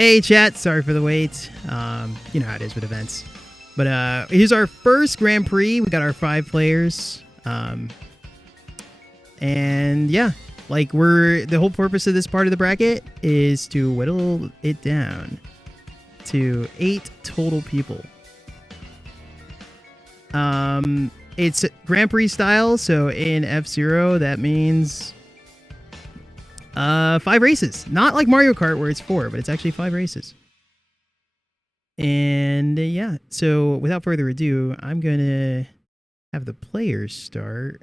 Hey chat, sorry for the wait. You know how it is with events. But here's our first Grand Prix. We got our 5 players. And yeah, like the whole purpose of this part of the bracket is to whittle it down to 8 total people. It's Grand Prix style, so in F-Zero that means 5 races. Not like Mario Kart where it's 4, but it's actually 5 races. And yeah, so without further ado, I'm gonna have the players start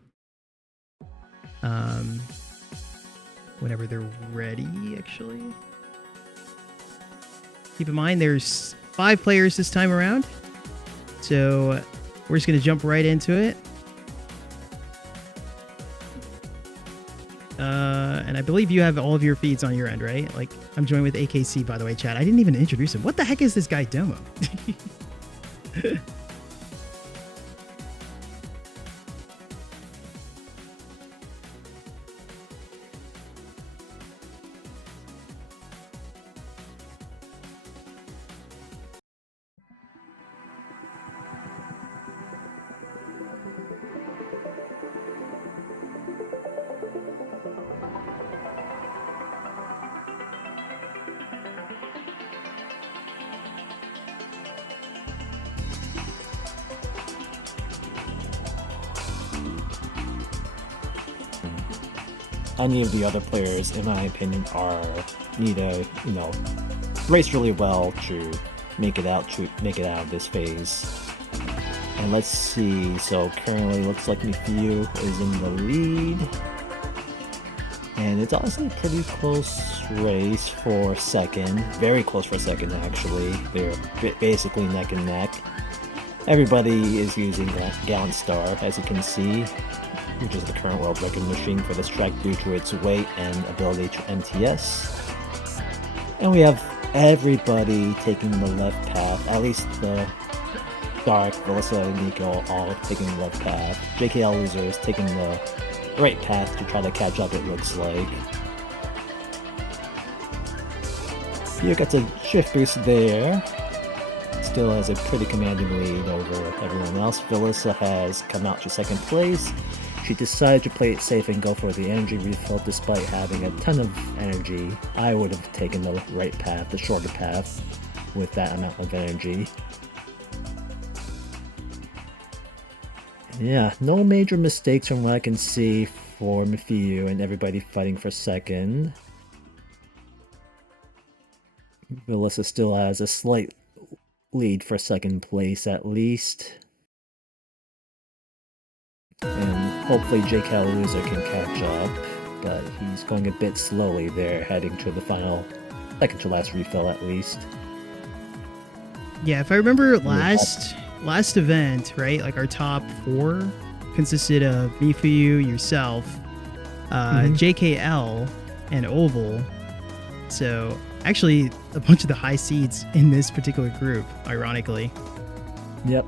whenever they're ready, actually. Keep in mind there's 5 players this time around, so we're just gonna jump right into it. And I believe you have all of your feeds on your end, right? Like, I'm joined with AKC, by the way, chat. I didn't even introduce him. What the heck is this guy Domo? Any of the other players, in my opinion, need to, race really well to make it out of this phase. And let's see. So currently, looks like mifuyu is in the lead, and it's honestly a pretty close race for second. Very close for second, actually. They're basically neck and neck. Everybody is using Gallant Star, as you can see, which is the current world record machine for this track due to its weight and ability to MTS. And we have everybody taking the left path, at least the Dark, Melissa, and Nico all taking the left path. JKL Loser is taking the right path to try to catch up, it looks like. Here gets a shift boost there. Still has a pretty commanding lead over everyone else. Melissa has come out to second place. She decided to play it safe and go for the energy refill despite having a ton of energy. I would have taken the right path, the shorter path, with that amount of energy. Yeah, no major mistakes from what I can see for mifuyu and everybody fighting for second. Melissa still has a slight lead for second place at least. And hopefully JKL Loser can catch up, but he's going a bit slowly there, heading to the final, second to last refill at least. Yeah, if I remember last event, right? Like our top 4 consisted of mifuyu, yourself, JKL, and Oval. So actually, a bunch of the high seeds in this particular group, ironically. Yep.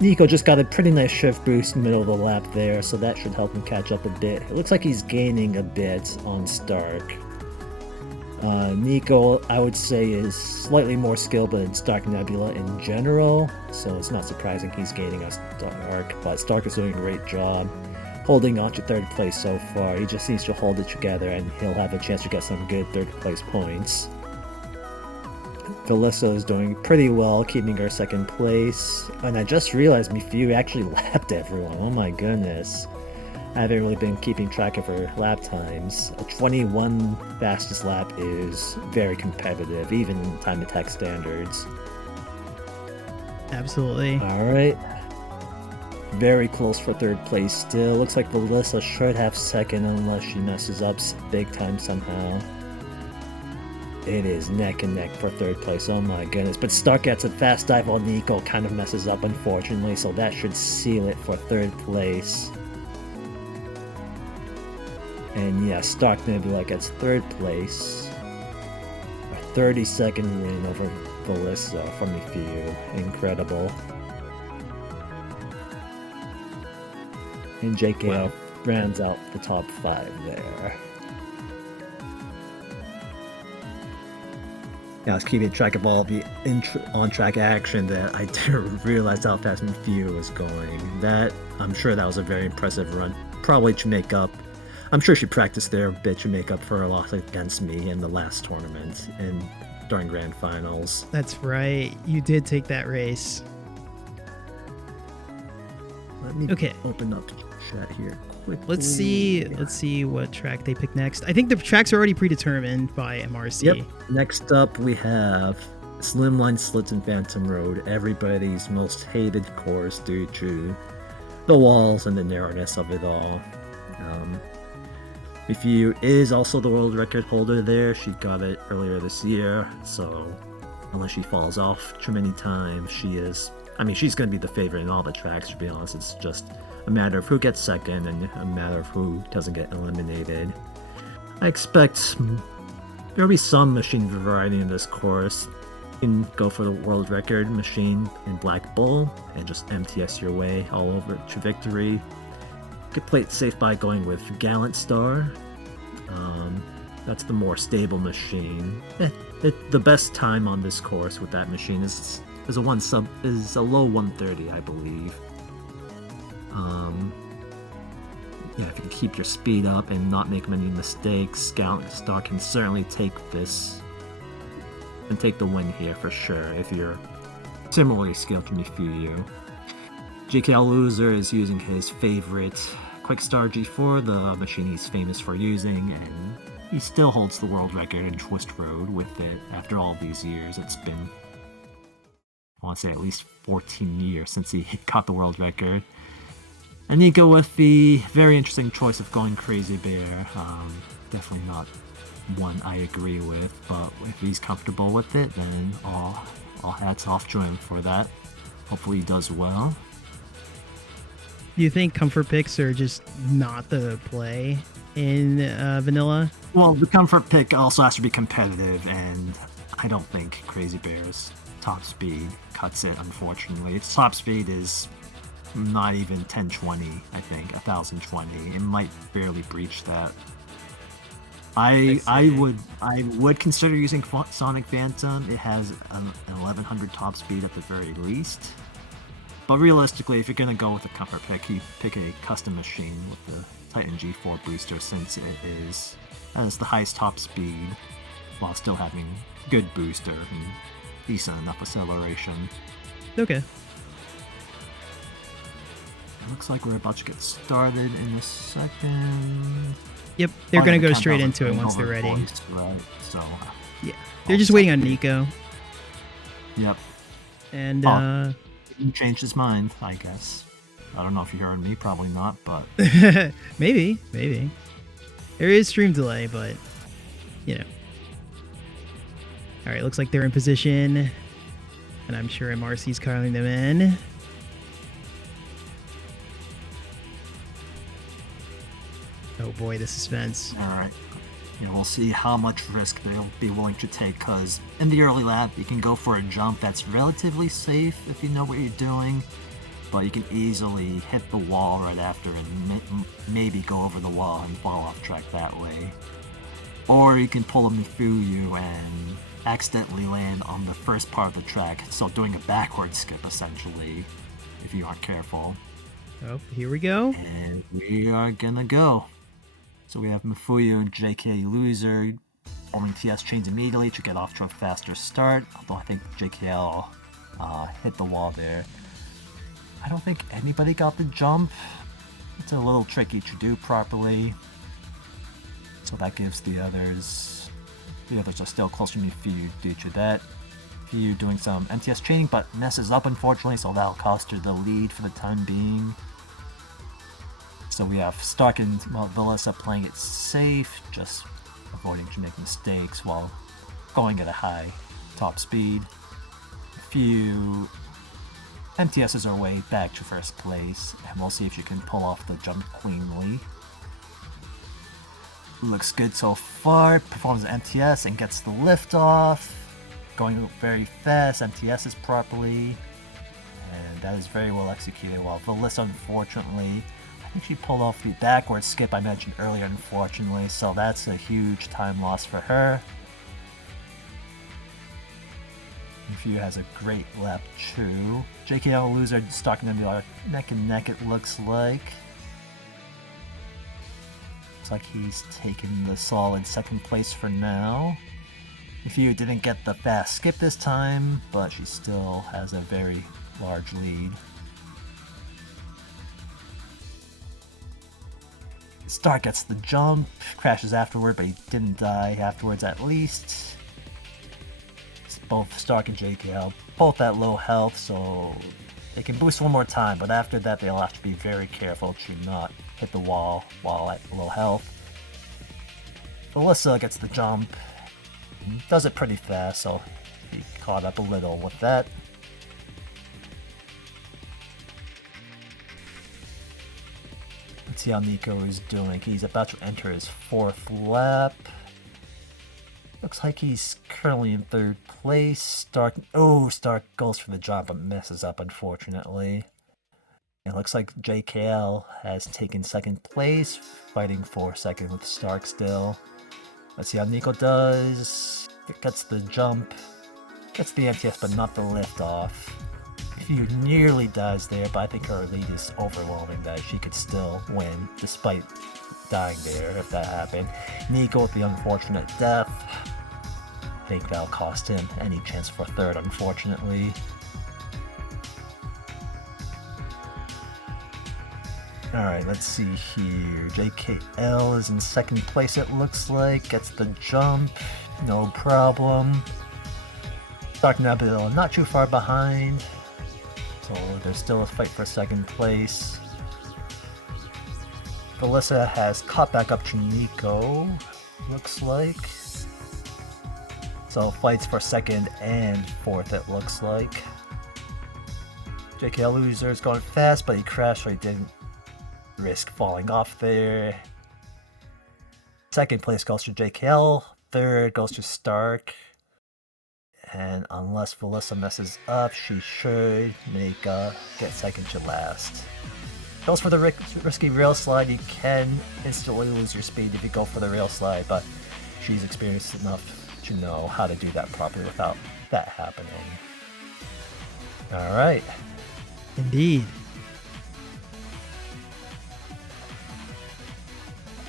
Nico just got a pretty nice shift boost in the middle of the lap there, so that should help him catch up a bit. It looks like he's gaining a bit on Stark. Nico, I would say, is slightly more skilled than Stark Nebula in general, so it's not surprising he's gaining on Stark, but Stark is doing a great job holding on to third place so far. He just needs to hold it together and he'll have a chance to get some good third place points. Felissa is doing pretty well, keeping her second place. And I just realized mifuyu actually lapped everyone. Oh my goodness. I haven't really been keeping track of her lap times. A 21 fastest lap is very competitive, even in time attack standards. Absolutely. Alright. Very close for third place still. Looks like Felissa should have second unless she messes up big time somehow. It is neck and neck for third place, oh my goodness. But Stark gets a fast dive while Nico kind of messes up, unfortunately, so that should seal it for third place. And yeah, Stark Nebula gets third place. A 30-second win over Felissa from mifuyu. Incredible. And JKL rounds out the top 5 there. I was keeping track of all the on-track action that I didn't realize how fast mifuyu was going. I'm sure that was a very impressive run. Probably to make up. I'm sure she practiced there a bit to make up for her loss against me in the last tournament and during Grand Finals. That's right. You did take that race. Let me open up chat here quickly. Let's see what track they pick next. I think the tracks are already predetermined by MRC. Yep. Next up we have Slimline Slits and Phantom Road, everybody's most hated course due to the walls and the narrowness of it all. mifuyu is also the world record holder there. She got it earlier this year, so unless she falls off too many times, she's going to be the favorite in all the tracks, to be honest. It's just a matter of who gets second and a matter of who doesn't get eliminated. I expect there'll be some machine variety in this course. You can go for the world record machine in Black Bull and just MTS your way all over to victory. You could play it safe by going with Gallant Star. That's the more stable machine. The best time on this course with that machine is a low 130, I believe. If you can keep your speed up and not make many mistakes, Gallant Star can certainly take this and take the win here for sure if you're similarly skilled to mifuyu. JKL Loser is using his favorite Quickstar G4, the machine he's famous for using, and he still holds the world record in Twist Road with it after all these years. It's been, I want to say, at least 14 years since he got the world record. And you go with the very interesting choice of going Crazy Bear. Definitely not one I agree with, but if he's comfortable with it, then all hats off to him for that. Hopefully he does well. Do you think comfort picks are just not the play in vanilla? Well, the comfort pick also has to be competitive, and I don't think Crazy Bear's top speed cuts it, unfortunately. Its top speed is not even 1020, I think, 1020. It might barely breach that. I would consider using Sonic Phantom. It has an 1100 top speed at the very least. But realistically, if you're going to go with a comfort pick, you pick a custom machine with the Titan G4 booster, since it has the highest top speed while still having good booster and decent enough acceleration. Okay. Looks like we're about to get started in a second. Yep, they're going to go straight into it once they're ready. Right, so yeah, they're just waiting on Nico. Yep. And he changed his mind, I guess. I don't know if you heard me, probably not, but maybe. There is stream delay, but you know. All right, looks like they're in position, and I'm sure MRC's calling them in. Oh boy, the suspense. Alright. We'll see how much risk they'll be willing to take, because in the early lap, you can go for a jump that's relatively safe if you know what you're doing, but you can easily hit the wall right after and maybe go over the wall and fall off track that way. Or you can pull a mifuyu and accidentally land on the first part of the track, so doing a backward skip essentially, if you aren't careful. Oh, here we go. And we are gonna go. So we have mifuyu and JK Loser forming TS chains immediately to get off to a faster start, although I think JKL hit the wall there. I don't think anybody got the jump. It's a little tricky to do properly. So that gives the others are still close to mifuyu due to that. mifuyu doing some MTS chaining, but messes up unfortunately, so that'll cost her the lead for the time being. So we have Stark and Velissa playing it safe, just avoiding to make mistakes while going at a high top speed. A few MTSs are way back to first place, and we'll see if she can pull off the jump cleanly. Looks good so far, performs an MTS and gets the lift off. Going very fast, MTSs properly, and that is very well executed, while Velissa, unfortunately, I think she pulled off the backward skip I mentioned earlier, unfortunately, so that's a huge time loss for her. mifuyu has a great lap too. JKL loser, Stark Nebula neck and neck it looks like. Looks like he's taken the solid second place for now. mifuyu didn't get the fast skip this time, but she still has a very large lead. Stark gets the jump, crashes afterward, but he didn't die afterwards at least. Both Stark and JKL both at low health, so they can boost one more time, but after that they'll have to be very careful to not hit the wall while at low health. Alyssa gets the jump, does it pretty fast, so he caught up a little with that. Let's see how Nico is doing. He's about to enter his 4th lap. Looks like he's currently in 3rd place. Stark goes for the jump but messes up, unfortunately. It looks like JKL has taken 2nd place, fighting for 2nd with Stark still. Let's see how Nico does. Gets the jump, gets the MTS but not the lift off. mifuyu nearly dies there, but I think her lead is overwhelming that she could still win despite dying there if that happened. Nico with the unfortunate death. I think that'll cost him any chance for 3rd, unfortunately. Alright, let's see here. JKL is in 2nd place it looks like. Gets the jump, no problem. Stark Nebula not too far behind. So there's still a fight for 2nd place. Alyssa has caught back up to Nico, looks like. So fights for 2nd and 4th it looks like. JKL loser is going fast, but he crashed so he didn't risk falling off there. 2nd place goes to JKL, 3rd goes to Stark. And unless Alyssa messes up, she should make get 2nd to last. Goes for the risky rail slide. You can instantly lose your speed if you go for the rail slide, but she's experienced enough to know how to do that properly without that happening. Alright. Indeed.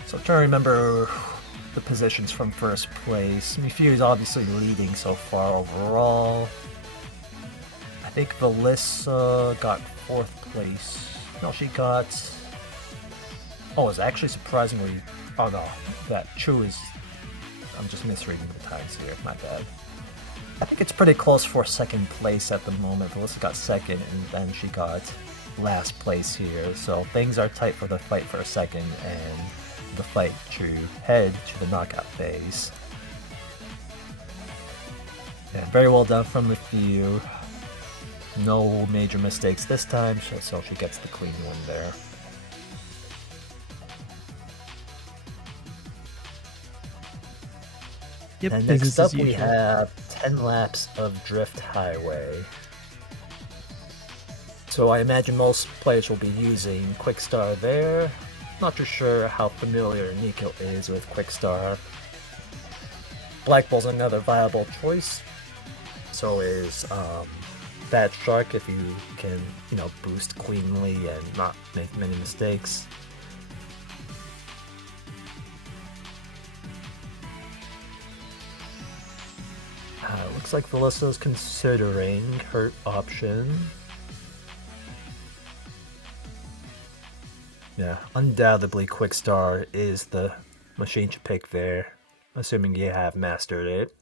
So trying to remember the positions from 1st place. mifuyu is obviously leading so far overall. I think Alyssa got 4th place. No, she got... Oh, it's actually surprisingly... Oh no, that Chu is... I'm just misreading the times here, my bad. I think it's pretty close for 2nd place at the moment. Alyssa got 2nd, and then she got last place here. So things are tight for the fight for 2nd, and the fight to head to the knockout phase. And very well done from mifuyu. No major mistakes this time, so she gets the clean one there. Yep, and next up we have 10 laps of Drift Highway. So I imagine most players will be using Quickstar there. Not too sure how familiar Nico is with Quickstar. Black Bull's another viable choice. So is Bad Shark if you can, boost cleanly and not make many mistakes. Looks like Alyssa's considering her option. Yeah, undoubtedly Quickstar is the machine to pick there, assuming you have mastered it.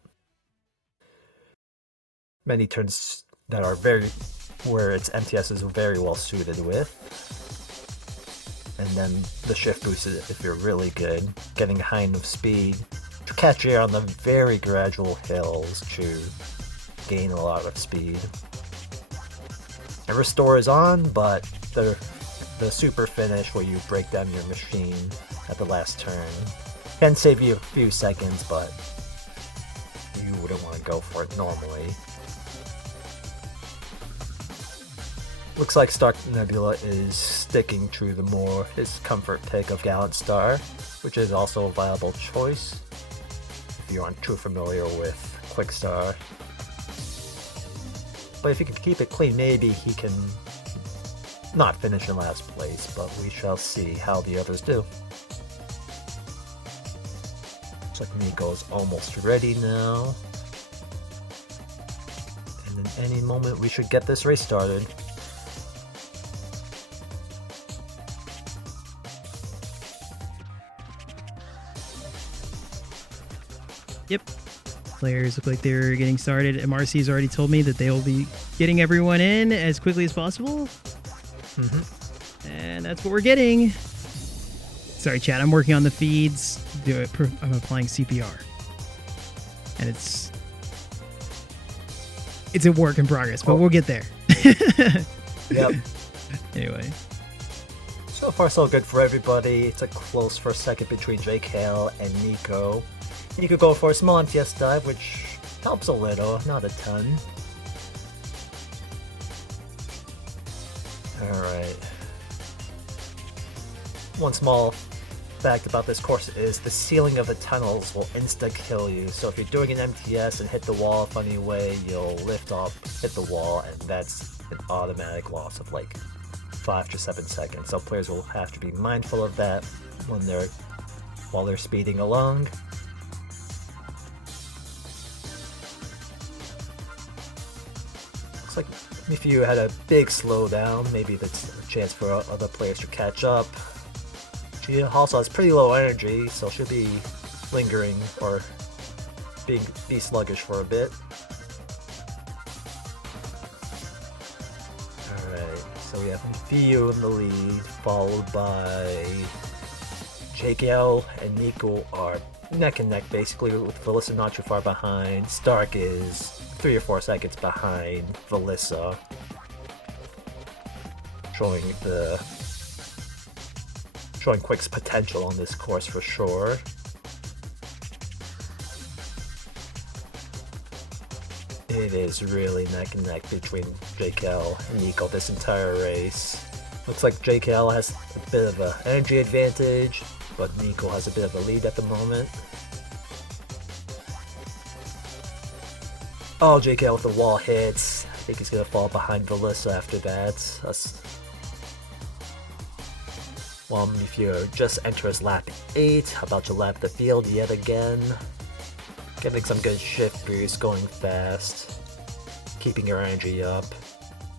Many turns that are where its MTS is very well suited with. And then the shift boost if you're really good, getting high enough speed to catch air on the very gradual hills to gain a lot of speed. And Restore is on, but the super finish where you break down your machine at the last turn can save you a few seconds, but you wouldn't want to go for it normally. Looks like Stark Nebula is sticking to his comfort pick of Gallant Star, which is also a viable choice if you aren't too familiar with Quickstar. But if he can keep it clean, maybe he can not finish in last place, but we shall see how the others do. Looks like Nico's almost ready now. And in any moment we should get this race started. Yep. Players look like they're getting started. MRC's already told me that they will be getting everyone in as quickly as possible. And that's what we're getting. Sorry, chat. I'm working on the feeds. I'm applying CPR. And it's a work in progress, but we'll get there. Yep. Anyway. So far, so good for everybody. It's a close first second between JKL and Nico. You could go for a small MTS dive, which helps a little, not a ton. Alright. One small fact about this course is the ceiling of the tunnels will insta-kill you. So if you're doing an MTS and hit the wall a funny way, you'll lift off, hit the wall, and that's an automatic loss of like 5 to 7 seconds. So players will have to be mindful of that while they're speeding along. Looks like mifuyu had a big slowdown. Maybe that's a chance for other players to catch up. She also has pretty low energy, so she'll be lingering or be sluggish for a bit. Alright, so we have mifuyu in the lead, followed by JKL and Nico are neck and neck basically, with Velissa not too far behind. Stark is 3 or 4 seconds behind Velissa, showing Quick's potential on this course for sure. It is really neck and neck between JKL and Nico this entire race. Looks like JKL has a bit of an energy advantage, but Nico has a bit of a lead at the moment. Oh, JKL with the wall hits. I think he's gonna fall behind Velissa after that. While mifuyu just enters lap 8, about to lap the field yet again. Getting some good shift boost, going fast, keeping your energy up.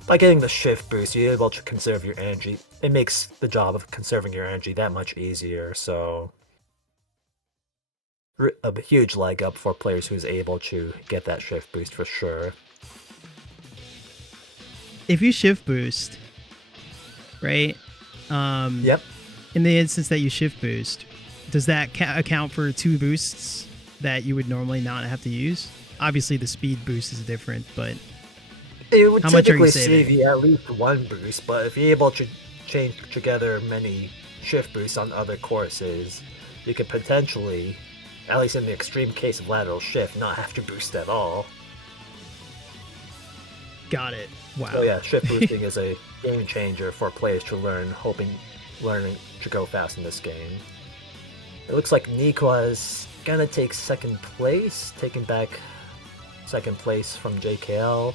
By getting the shift boost, you're able to conserve your energy. It makes the job of conserving your energy that much easier, so a huge leg up for players who's able to get that shift boost for sure. If you shift boost, right? Yep. In the instance that you shift boost, does that account for 2 boosts that you would normally not have to use? Obviously, the speed boost is different, but it would how much are you typically saving? save you at least 1 boost, but if you're able to chain together many shift boosts on other courses, you could potentially, at least in the extreme case of lateral shift, not have to boost at all. Got it. Wow. So yeah, shift boosting is a game changer for players to learning to go fast in this game. It looks like Nico is gonna take second place, taking back second place from JKL.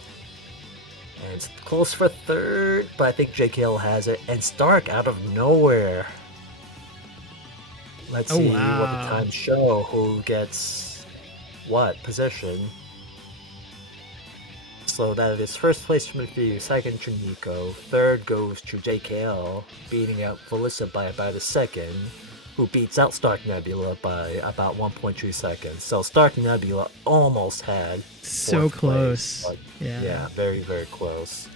And it's close for third, but I think JKL has it. And Stark out of nowhere. Let's see what the times show. Who gets what position? So that is first place to mifuyu, second to Nico, third goes to JKL, beating out Velissa by about a second, who beats out Stark Nebula by about 1.2 seconds. So Stark Nebula almost had so close. Place, yeah, very, very close.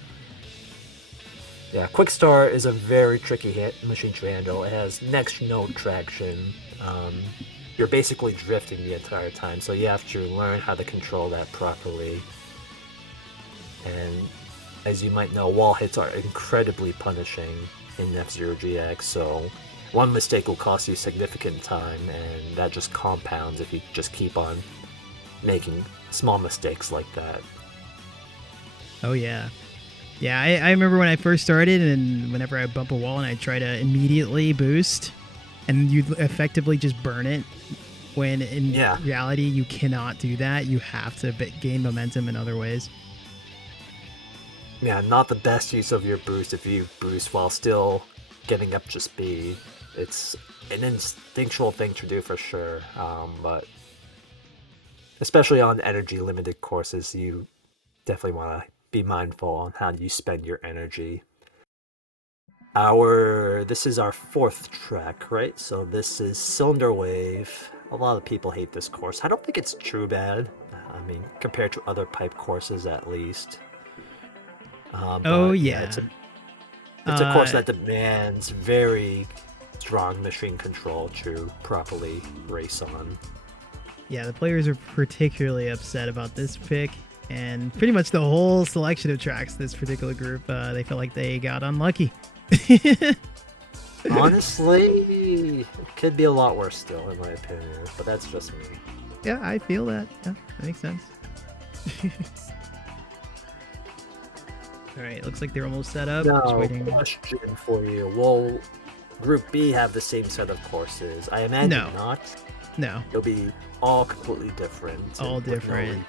Yeah, Quick Start is a very tricky machine to handle. It has next to no traction. You're basically drifting the entire time, so you have to learn how to control that properly. And as you might know, wall hits are incredibly punishing in F-Zero GX, so one mistake will cost you significant time, and that just compounds if you just keep on making small mistakes like that. Oh yeah. Yeah, I remember when I first started, and whenever I bump a wall and I try to immediately boost, and you effectively just burn it, when in reality you cannot do that. You have to gain momentum in other ways. Yeah, not the best use of your boost if you boost while still getting up to speed. It's an instinctual thing to do for sure, but especially on energy limited courses, you definitely want to be mindful on how you spend your energy. This is our fourth track, right? So this is Cylinder Wave. A lot of people hate this course. I don't think it's too bad. I mean, compared to other pipe courses at least. Oh But yeah. it's a course that demands very strong machine control to properly race on. Yeah, the players are particularly upset about this pick, and pretty much the whole selection of tracks. This particular group, they felt like they got unlucky. Honestly, it could be a lot worse still, in my opinion, but that's just me. Yeah, I feel that. Yeah, that makes sense. All right, looks like they're almost set up. Just Now, waiting. question for you. Will Group B have the same set of courses? I imagine No. not. No, It'll be all completely different. all with no- different.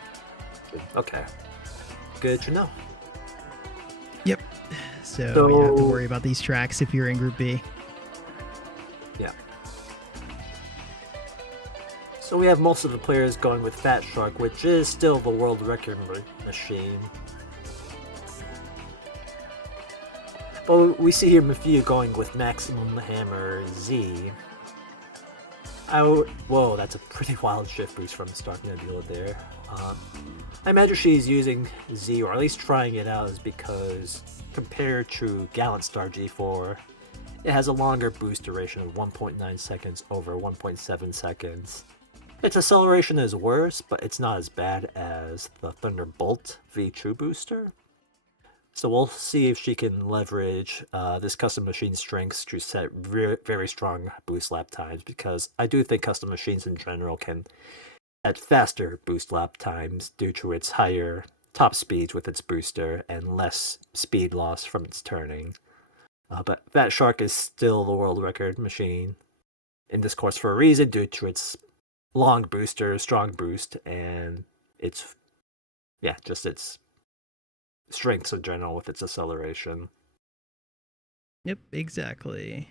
Okay. Good to know. Yep. So you don't have to worry about these tracks if you're in Group B. Yeah. So we have most of the players going with Fat Shark, which is still the world record machine. But we see here mifuyu going with Maximum Hammer Z. Whoa, that's a pretty wild shift boost from Stark Nebula there. I imagine she's using Z, or at least trying it out, is because compared to Gallant Star G4, it has a longer boost duration of 1.9 seconds over 1.7 seconds. Its acceleration is worse, but it's not as bad as the Thunderbolt V True Booster. So we'll see if she can leverage this custom machine strengths to set very strong boost lap times, because I do think custom machines in general can set faster boost lap times due to its higher top speeds with its booster and less speed loss from its turning. But Fat Shark is still the world record machine in this course for a reason, due to its long booster, strong boost, and its strengths in general with its acceleration. Yep, exactly.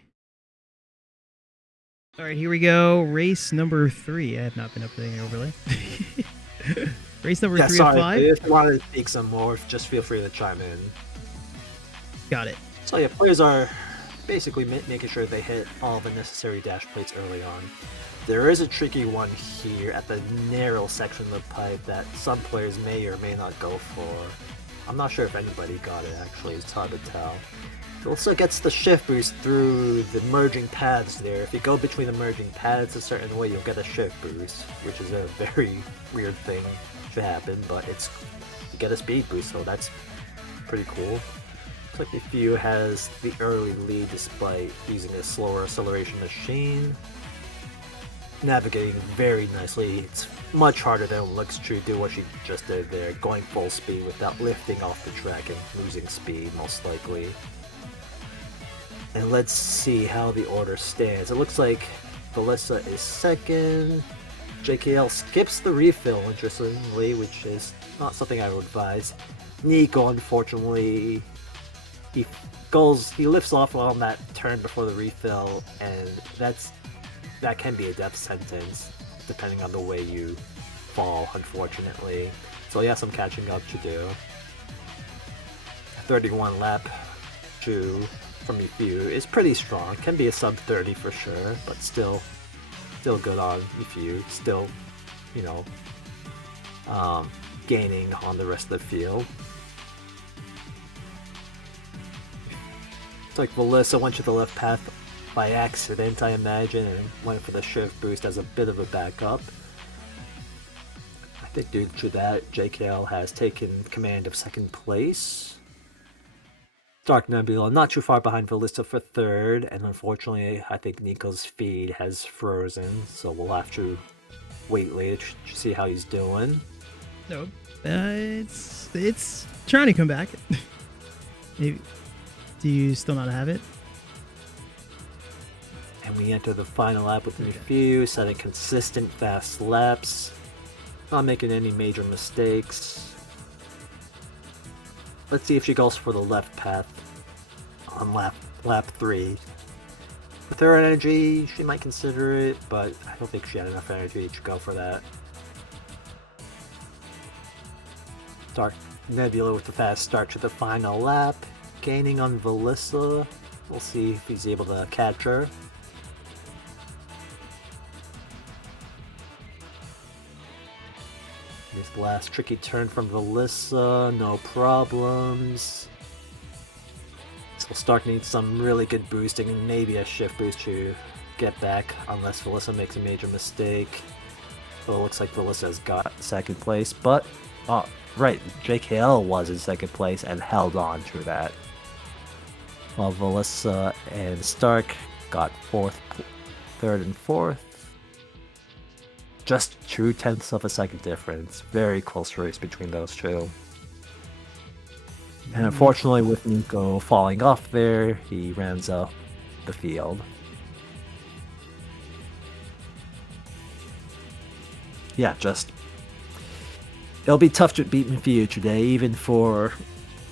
All right, here we go. Race number 3. I have not been updating the overlay. Race number 3 of 5. If you wanted to speak some more, just feel free to chime in. Got it. So yeah, players are basically making sure they hit all the necessary dash plates early on. There is a tricky one here at the narrow section of the pipe that some players may or may not go for. I'm not sure if anybody got it actually, it's hard to tell. It also gets the shift boost through the merging paths there. If you go between the merging paths a certain way, you'll get a shift boost, which is a very weird thing to happen, but you get a speed boost, so that's pretty cool. Looks like mifuyu has the early lead despite using a slower acceleration machine. Navigating very nicely. It's much harder than it looks to do what she just did there, going full speed without lifting off the track and losing speed most likely. And let's see how the order stands. It looks like Felissa is second. JKL skips the refill, interestingly, which is not something I would advise. Nico, unfortunately, he lifts off on that turn before the refill, and that can be a death sentence, depending on the way you fall, unfortunately. So he has some catching up to do. 31 lap from mifuyu is pretty strong. Can be a sub 30 for sure, but still good on mifuyu. Still, gaining on the rest of the field. It's like Felissa went to the left path by accident, I imagine, and went for the shift boost as a bit of a backup. I think due to that, JKL has taken command of second place. Dark Nebula not too far behind Felissa for third, and unfortunately, I think Nico's feed has frozen, so we'll have to wait later to see how he's doing. No, it's trying to come back. Maybe. Do you still not have it? And we enter the final lap with mifuyu, setting consistent fast laps, not making any major mistakes. Let's see if she goes for the left path on lap 3. With her energy, she might consider it, but I don't think she had enough energy to go for that. Start Nebula with the fast start to the final lap, gaining on Velissa. We'll see if he's able to catch her. Here's the last tricky turn from Velissa, no problems. So we'll start to need some really good boosting and maybe a shift boost to get back, unless Velissa makes a major mistake. Well, it looks like Velissa's got second place, but right, JKL was in second place and held on to that. While Velissa and Stark got fourth, third, and fourth. Just 0.2 of a second difference. Very close race between those two. And unfortunately, with Nico falling off there, he rounds up the field. Yeah, it'll be tough to beat mifuyu today, even for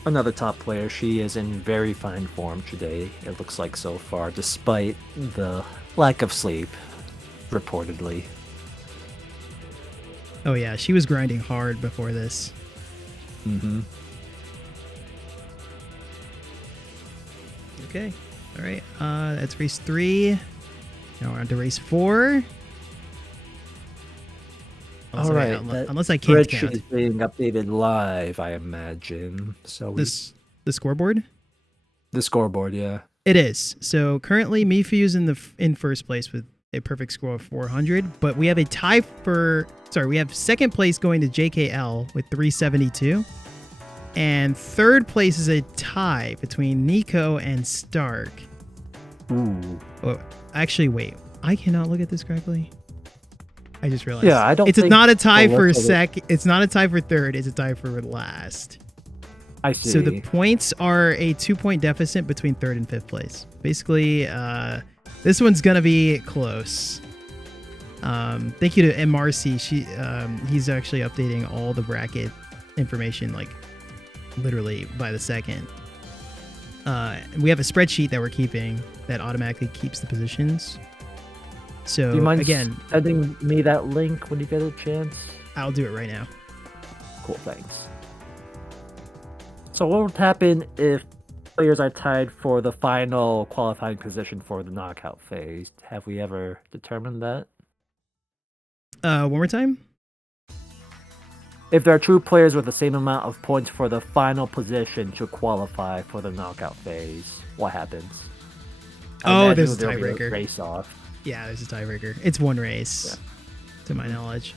another top player. She is in very fine form today, it looks like so far, despite the lack of sleep, reportedly. Oh yeah, she was grinding hard before this. Mm-hmm. Okay, all right. That's race 3. Now we're on to race 4. All right. Unless I can't count. Is being updated live, I imagine. So the scoreboard. The scoreboard, yeah. It is. So currently, Mifuyu's in first place with a perfect score of 400, but we have a tie for. Sorry, we have second place going to JKL with 372, and third place is a tie between Nico and Stark. Ooh. Oh, actually, wait. I cannot look at this correctly. I just realized. Yeah, I don't. It's not a tie for second. It's not a tie for third. It's a tie for last. I see. So the points are a 2-point deficit between third and fifth place. Basically, this one's gonna be close. Thank you to MRC. He's actually updating all the bracket information, like literally by the second. We have a spreadsheet that we're keeping that automatically keeps the positions. So do you mind again, sending me that link when you get a chance? I'll do it right now. Cool, thanks. So what would happen if players are tied for the final qualifying position for the knockout phase? Have we ever determined that? One more time? If there are two players with the same amount of points for the final position to qualify for the knockout phase, what happens? There's a tiebreaker. Race off. Yeah, there's a tiebreaker. It's one race, to my knowledge.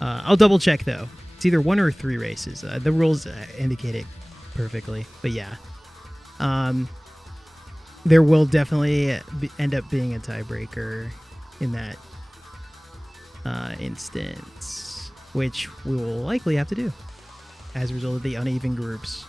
I'll double check though. It's either 1 or 3 races. The rules indicate it perfectly, but yeah. There will definitely end up being a tiebreaker in that instance, which we will likely have to do as a result of the uneven groups.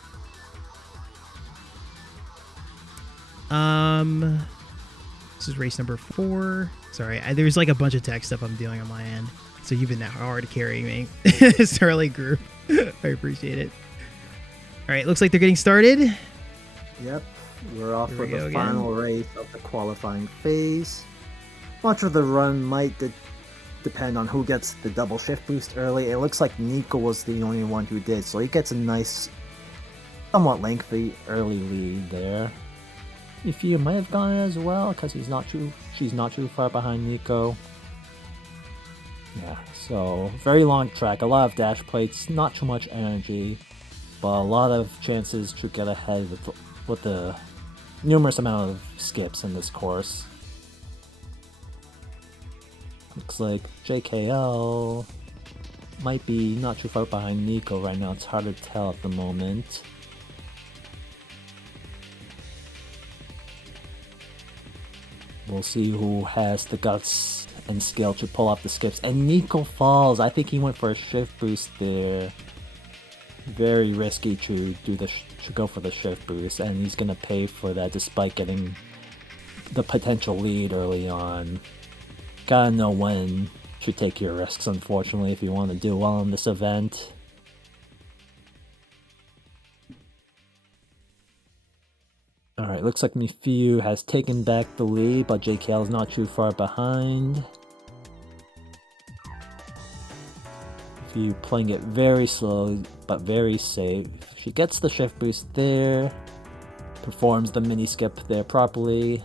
This is race number 4. Sorry, there's like a bunch of tech stuff I'm dealing on my end, so you've been hard carrying me this early group. I appreciate it. All right, looks like they're getting started. Yep, we're off for the final race of the qualifying phase. Much of the run might depend on who gets the double shift boost early. It looks like Nico was the only one who did, so he gets a nice, somewhat lengthy early lead there. mifuyu might have gone as well because she's not too far behind Nico. Yeah, so very long track, a lot of dash plates, not too much energy, but a lot of chances to get ahead with the numerous amount of skips in this course. Looks like JKL might be not too far behind Nico right now. It's hard to tell at the moment. We'll see who has the guts and skill to pull off the skips. And Nico falls. I think he went for a shift boost there. Very risky to go for the shift boost, and he's gonna pay for that despite getting the potential lead early on. Gotta know when to take your risks, unfortunately, if you want to do well in this event. Alright, looks like mifuyu has taken back the lead, but JKL is not too far behind. mifuyu playing it very slowly, but very safe. She gets the shift boost there, performs the mini skip there properly,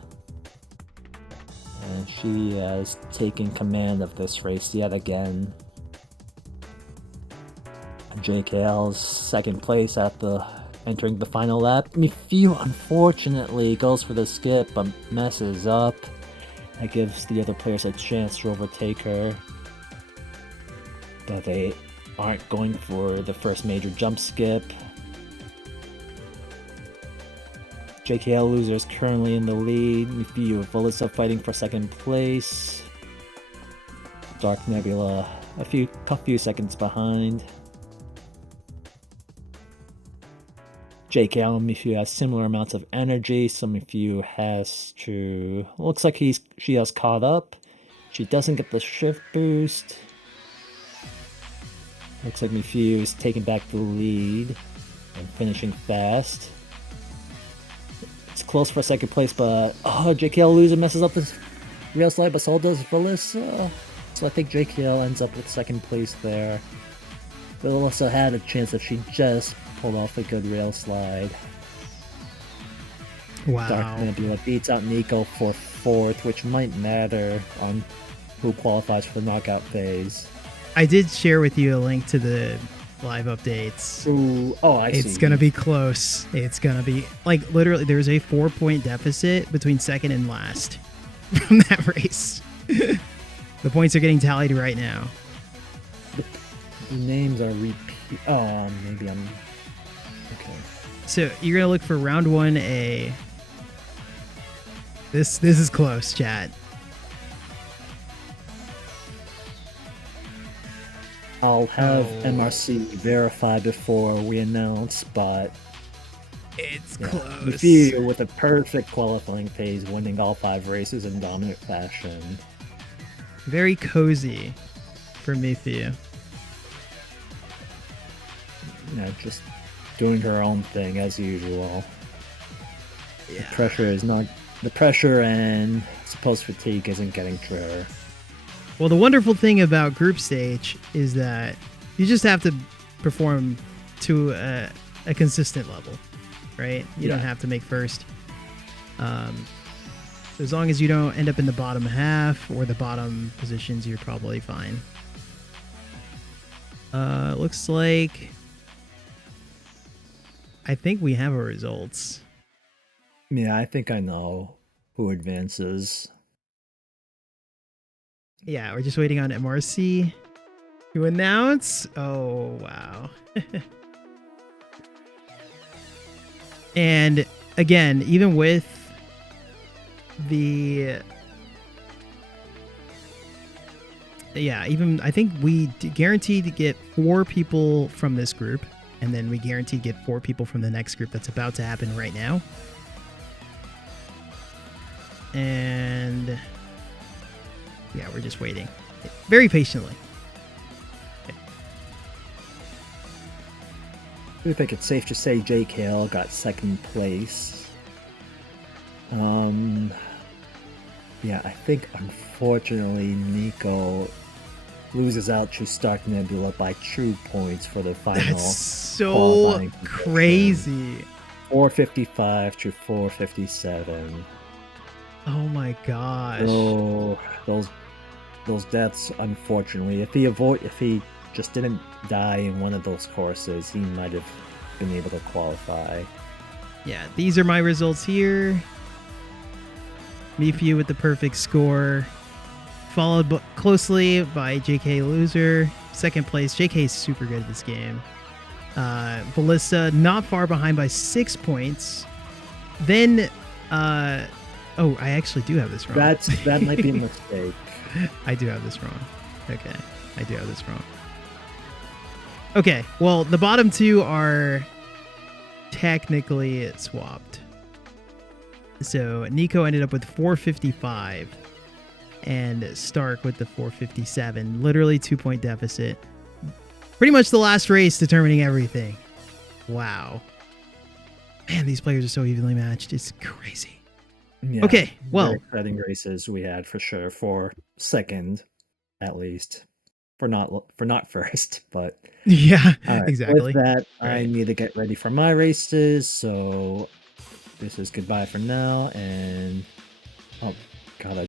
and she has taken command of this race yet again. JKL's second place at entering the final lap. mifuyu unfortunately goes for the skip but messes up. That gives the other players a chance to overtake her, but they aren't going for the first major jump skip. JKL loser is currently in the lead. mifuyu and Volissa fighting for second place. Dark Nebula a few seconds behind. JKL and mifuyu has similar amounts of energy, so mifuyu has to... Looks like she has caught up. She doesn't get the shift boost. Looks like mifuyu is taking back the lead and finishing fast. It's close for second place, but... Oh, JKL loser messes up this rail slide, but so does Volissa. So I think JKL ends up with second place there. Volissa had a chance if she just pulled off a good rail slide. Wow. Dark Nebula beats out Nico for fourth, which might matter on who qualifies for the knockout phase. I did share with you a link to the live updates. Ooh, I see. It's going to be close. It's going to be, like, literally, there's a 4-point deficit between second and last from that race. The points are getting tallied right now. The names are Oh, maybe I'm... Okay. So you're going to look for round 1A. This is close, chat. I'll have MRC verify before we announce, but... It's close. mifuyu with a perfect qualifying phase, winning all 5 races in dominant fashion. Very cozy for mifuyu. Yeah, just doing her own thing as usual. Yeah. The pressure and supposed fatigue isn't getting to her. Well, the wonderful thing about group stage is that you just have to perform to a consistent level, right? You don't have to make first. As long as you don't end up in the bottom half or the bottom positions, you're probably fine. Looks like... I think we have our results. Yeah, I think I know who advances. Yeah, we're just waiting on MRC to announce. Oh, wow. And again, even with the... Yeah, even I think we guaranteed to get 4 people from this group. And then we guaranteed get 4 people from the next group that's about to happen right now. And yeah, we're just waiting very patiently. Okay. I think it's safe to say JKL got second place. Yeah, I think unfortunately Nico loses out to Stark Nebula by 2 points for the final. That's so crazy. 455 to 457. Oh my gosh. Oh, those deaths, unfortunately. If he just didn't die in one of those courses, he might have been able to qualify. Yeah, these are my results here. mifuyu with the perfect score. Followed closely by JK loser. Second place. JK is super good at this game. Volissa not far behind by 6 points. Then, oh, I actually do have this wrong. That might be a mistake. I do have this wrong. Okay, I do have this wrong. Okay, well, the bottom 2 are technically swapped. So Nico ended up with 455. And Stark with the 457. Literally 2-point deficit. Pretty much the last race determining everything. Wow. Man, these players are so evenly matched. It's crazy. Yeah, Okay, well, very exciting races we had for sure, for second at least, for not first, but yeah, all right. exactly. With that, I Right. need to get ready for my races, so this is goodbye for now, and oh god, I